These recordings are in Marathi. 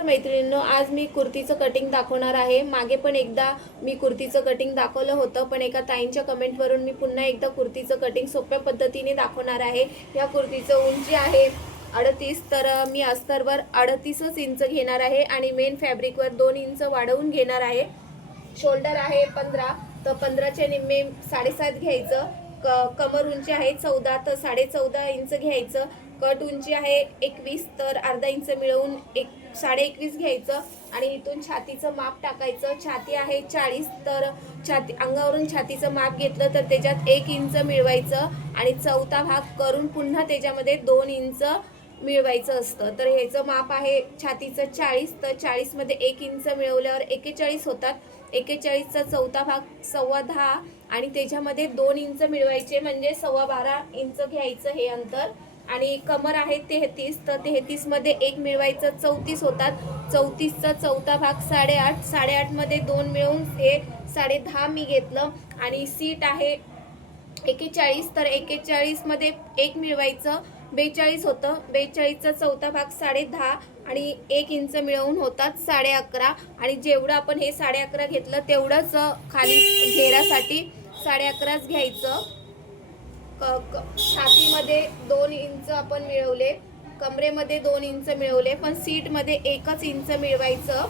नमस्कार मैत्रिणींनो, आज मी कुर्तीचं कटिंग दाखवणार आहे। मागे पण एकदा मी कुर्तीचं कटिंग दाखवलं होतं, पण एका ताईंच्या कमेंटवरून मी पुन्हा एकदा कुर्तीचं कटिंग सोप्या पद्धतीने दाखवणार आहे। या कुर्तीचं उंची आहे 38, तर मी अस्तरवर 38 इंच घेणार आहे आणि मेन फॅब्रिकवर 2 इंच वाढवून घेणार आहे। शोल्डर आहे 15, तर 15चे निम्मे 7.5 घ्यायचं। कमर उंची आहे 14, तर 14.5 इंच घ्यायचं। कट उंची आहे 21, तर अर्धा इंच मिळवून 21.5 घ्यायचं आणि इथून छातीचं माप टाकायचं। छाती आहे 40, तर अंगावरून छातीचं माप घेतलं तर त्याच्यात 1 इंच मिळवायचं आणि चौथा भाग करून पुन्हा त्याच्यामध्ये 2 इंच मिळवायचं असतं। तर ह्याचं माप आहे छातीचं 40, तर 40 मध्ये 1 इंच मिळवल्यावर 41 होतात। 41चा चौथा भाग 10.25 आणि त्याच्यामध्ये 2 इंच मिळवायचे, म्हणजे 12.25 इंच घ्यायचं हे अंतर। आणि कमर आहे 33, तर 33 मध्ये 1 मिळवायचं, 34 होतात। 34चा चौथा भाग 8.5, 8.5 मध्ये 2 मिळवून हे 10.5 मी घेतलं। आणि सीट आहे 41, तर 41 मध्ये 1 मिळवायचं, 42 होतं। 42चा चौथा भाग 10.5 आणि 1 इंच मिळवून होतात 11.5। आणि जेवढं आपण हे 11.5 घेतलं तेवढंच खाली घेरासाठी 11.5 घ्यायचं। छातीमध्ये 2 इंच आपण मिळवले, कमरेमध्ये 2 इंच मिळवले, पण सीटमध्ये 1 इंच मिळवायचं।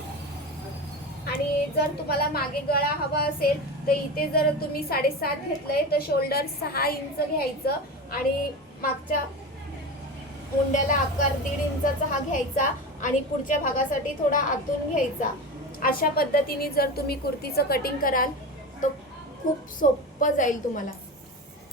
आणि जर तुम्हाला मागे गळा हवा असेल तर इथे जर तुम्ही 7.5 घेतलंय तर शोल्डर 6 इंच घ्यायचं आणि मागच्या मुंड्याला आकार 1.5 इंचाचा हा घ्यायचा आणि पुढच्या भागासाठी थोडा आतून घ्यायचा। अशा पद्धतीने जर तुम्ही कुर्तीचं कटिंग कराल तर खूप सोपं जाईल तुम्हाला।